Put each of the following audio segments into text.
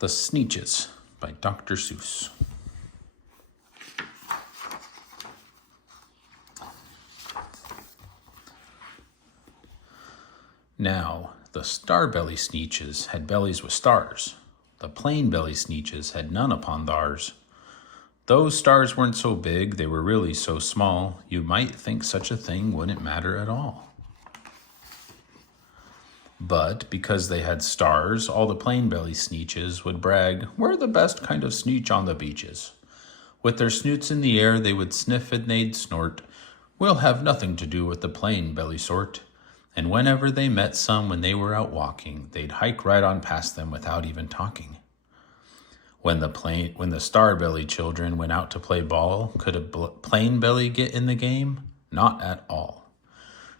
The Sneetches by Dr. Seuss. Now, the star-belly Sneetches had bellies with stars. The plain-belly Sneetches had none upon theirs. Those stars weren't so big, they were really so small, you might think such a thing wouldn't matter at all. But because they had stars, all the plain-belly Sneetches would brag, "We're the best kind of Sneetch on the beaches." With their snoots in the air, they would sniff and they'd snort, "We'll have nothing to do with the plain-belly sort." And whenever they met some when they were out walking, they'd hike right on past them without even talking. When the star-belly children went out to play ball, could a plain-belly get in the game? Not at all.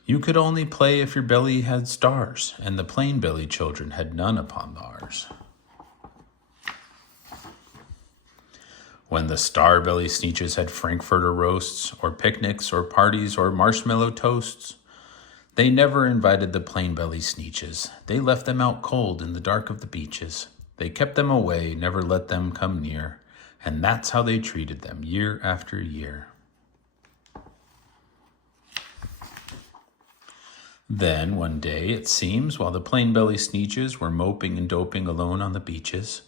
You could only play if your belly had stars, and the plain-belly children had none upon theirs. When the star-belly Sneetches had Frankfurter roasts, or picnics, or parties, or marshmallow toasts, they never invited the plain-belly Sneetches. They left them out cold in the dark of the beaches. They kept them away, never let them come near, and that's how they treated them year after year. Then, one day, it seems, while the plain-belly Sneetches were moping and doping alone on the beaches,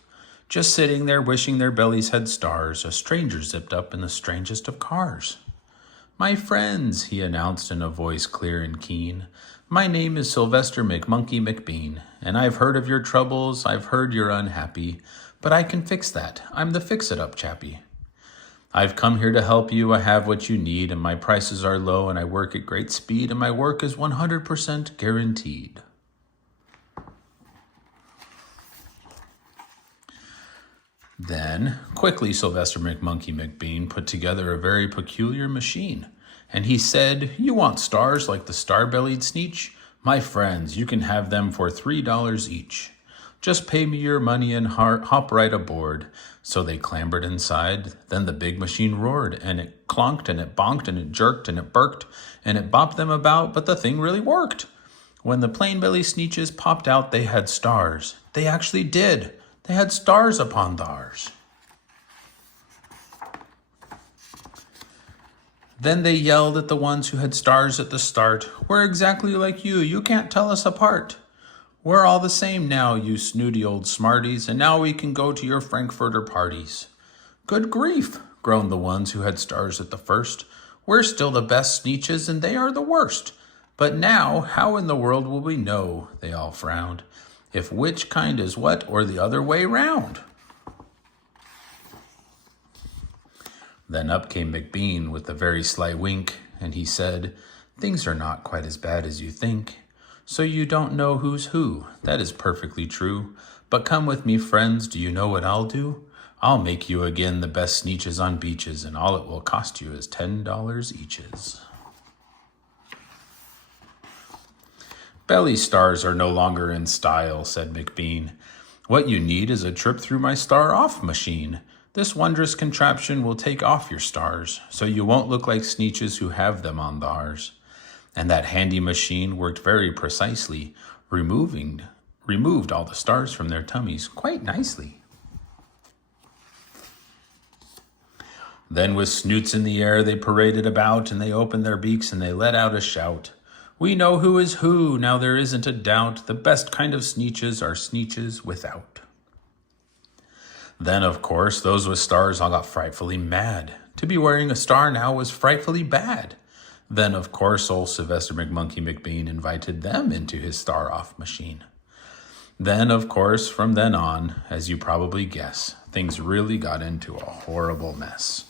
just sitting there wishing their bellies had stars, a stranger zipped up in the strangest of cars. "My friends," he announced in a voice clear and keen, "my name is Sylvester McMonkey McBean, and I've heard of your troubles, I've heard you're unhappy, but I can fix that. I'm the fix-it-up chappie. I've come here to help you, I have what you need, and my prices are low, and I work at great speed, and my work is 100% guaranteed." Then, quickly, Sylvester McMonkey McBean put together a very peculiar machine, and he said, "You want stars like the star-bellied Sneetch? My friends, you can have them for $3 each. Just pay me your money and hop right aboard." So they clambered inside. Then the big machine roared, and it clonked, and it bonked, and it jerked, and it burked, and it bopped them about, but the thing really worked. When the plain-belly Sneetches popped out, they had stars. They actually did. They had stars upon theirs. Then they yelled at the ones who had stars at the start, "We're exactly like you. You can't tell us apart. We're all the same now, you snooty old smarties, and now we can go to your Frankfurter parties." "Good grief," groaned the ones who had stars at the first. "We're still the best Sneetches, and they are the worst. But now, how in the world will we know," they all frowned, "if which kind is what or the other way round?" Then up came McBean with a very sly wink, and he said, "Things are not quite as bad as you think. So you don't know who's who. That is perfectly true. But come with me, friends. Do you know what I'll do? I'll make you again the best Sneetches on beaches, and all it will cost you is $10 eaches." "Belly stars are no longer in style," said McBean. "What you need is a trip through my star-off machine. This wondrous contraption will take off your stars, so you won't look like Sneetches who have them on theirs." And that handy machine worked very precisely, removed all the stars from their tummies quite nicely. Then with snoots in the air they paraded about, and they opened their beaks and they let out a shout. "We know who is who, now there isn't a doubt. The best kind of Sneetches are Sneetches without." Then, of course, those with stars all got frightfully mad. To be wearing a star now was frightfully bad. Then, of course, old Sylvester McMonkey McBean invited them into his star-off machine. Then, of course, from then on, as you probably guess, things really got into a horrible mess.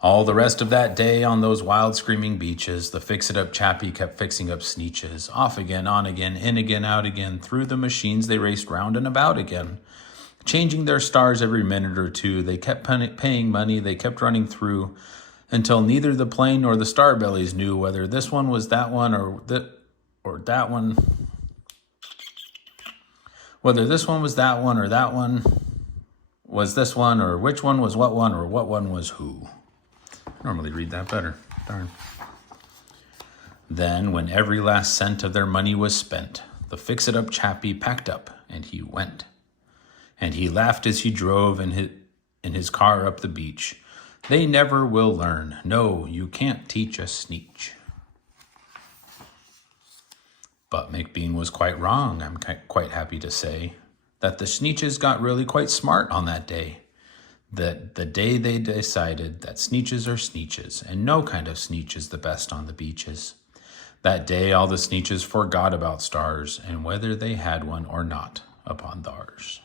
All the rest of that day on those wild screaming beaches, the fix-it-up chappie kept fixing up Sneetches. Off again, on again, in again, out again. Through the machines they raced round and about again, changing their stars every minute or two. They kept paying money, they kept running through, until neither the plain nor the star-bellies knew whether this one was that one or that one. Whether this one was that one or that one was this one, or which one was what one, or what one was who. I normally read that better. Darn. Then, when every last cent of their money was spent, the fix-it-up chappie packed up, and he went. And he laughed as he drove in his car up the beach. They never will learn. No, you can't teach a Sneetch. But McBean was quite wrong, I'm quite happy to say, that the Sneetches got really quite smart on that day. That the day they decided that Sneetches are Sneetches, and no kind of Sneetch is the best on the beaches. That day all the Sneetches forgot about stars, and whether they had one or not upon theirs.